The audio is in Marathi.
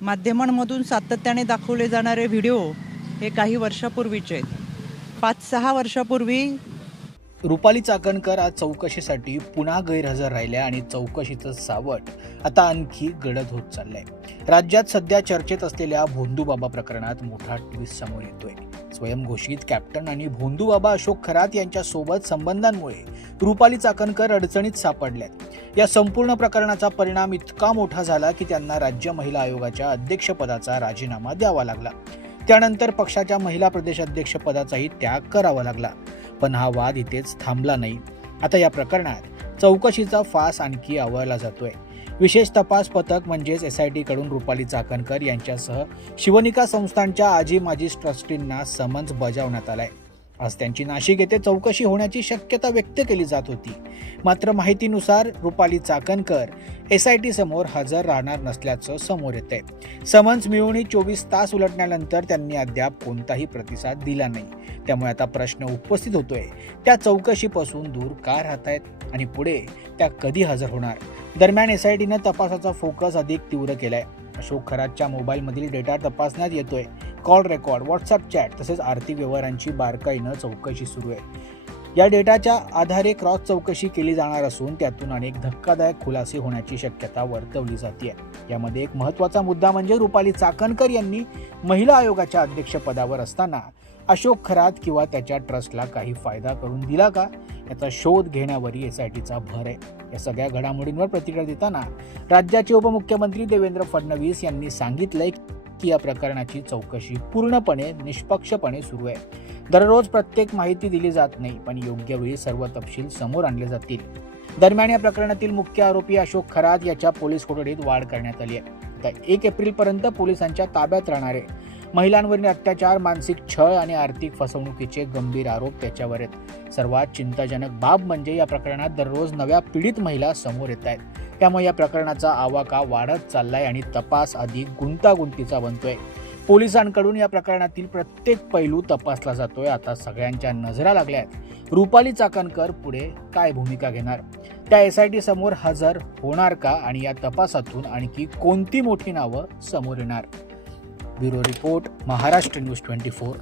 माध्यमांमधून सातत्याने दाखवले जाणारे व्हिडिओ हे काही वर्षापूर्वीचे आहेत। 5-6 वर्षापूर्वी रुपाली चाकणकर आज चौकशीसाठी पुन्हा गैरहजर राहिल्या आणि चौकशीचं सावट आता आणखी गडद होत चाललंय। राज्यात सध्या चर्चेत असलेल्या भोंदूबाबा प्रकरणात मोठा ट्विस्ट समोर येतोय। स्वयंघोषित कॅप्टन आणि भोंदूबाबा अशोक खरात यांच्या सोबत संबंधांमुळे रुपाली चाकणकर अडचणीत सापडल्यात। या संपूर्ण प्रकरणाचा परिणाम इतका मोठा झाला की त्यांना राज्य महिला आयोगाच्या अध्यक्षपदाचा राजीनामा द्यावा लागला। त्यानंतर पक्षाच्या महिला प्रदेशाध्यक्ष पदाचाही त्याग करावा लागला। पण हा वाद इथेच थांबला नाही। आता या प्रकरणात चौकशीचा फास आणखी आवळला जातोय। विशेष तपास पथक म्हणजेच SIT कडून रुपाली चाकणकर यांच्यासह शिवनिका संस्थांच्या आजी माजी ट्रस्टींना समन्स बजावण्यात आलाय। आज त्यांची नाशिक येथे चौकशी होण्याची शक्यता व्यक्त केली जात होती। मात्र माहितीनुसार रुपाली चाकणकर SIT समोर हजर राहणार नसल्याचं समोर येतंय। समन्स मिळवून 24 तास उलटल्यानंतर त्यांनी अद्याप कोणताही प्रतिसाद दिला नाही। त्यामुळे आता प्रश्न उपस्थित होतोय, त्या चौकशीपासून दूर का राहतायत आणि पुढे त्या कधी हजर होणार? दरम्यान SITनं तपासाचा फोकस अधिक तीव्र केलाय। अशोक खरातच्या मोबाईलमधील डेटा तपासण्यात येतोय। कॉल रेकॉर्ड, व्हॉट्सअप चॅट तसेच आर्थिक व्यवहारांची बारकाईनं चौकशी सुरू आहे। या डेटाच्या आधारे क्रॉस चौकशी केली जाणार असून त्यातून अनेक धक्कादायक खुलासे होण्याची शक्यता वर्तवली जाते। यामध्ये एक महत्त्वाचा मुद्दा म्हणजे रुपाली चाकणकर यांनी महिला आयोगाच्या अध्यक्षपदावर असताना अशोक खरात किंवा त्याच्या ट्रस्टला काही फायदा करून दिला का, याचा शोध घेण्यावरही SITचा भर आहे। या सगळ्या घडामोडींवर प्रतिक्रिया देताना राज्याचे उपमुख्यमंत्री देवेंद्र फडणवीस यांनी सांगितलंय की या प्रकरणाची चौकशी पूर्णपणे निष्पक्षपणे सुरू आहे। दररोज प्रत्येक माहिती दिली जात नाही, पण योग्य वेळी सर्व तपशील समोर आणले जातील। दरम्यान या प्रकरणातील मुख्य आरोपी अशोक खरात याच्या पोलीस कोठडीत वाढ करण्यात आली आहे। आता 1 एप्रिलपर्यंत पोलिसांच्या ताब्यात राहणार आहे। महिलांवरील अत्याचार, मानसिक छळ आणि आर्थिक फसवणुकीचे गंभीर आरोप त्याच्यावर आहेत। सर्वात चिंताजनक बाब म्हणजे या प्रकरणात दररोज नव्या पीडित महिला समोर येत आहेत। त्यामुळे या प्रकरणाचा आवाका वाढत चाललाय आणि तपास अधिक गुंतागुंतीचा बनतोय। पोलिसांकडून या प्रकरणातील प्रत्येक पैलू तपासला जातोय। आता सगळ्यांच्या नजरा लागल्यात रुपाली चाकणकर पुढे काय भूमिका घेणार, त्या SIT समोर हजर होणार का आणि या तपासातून आणखी कोणती मोठी नावं समोर येणार? Bureau report, Maharashtra news 24।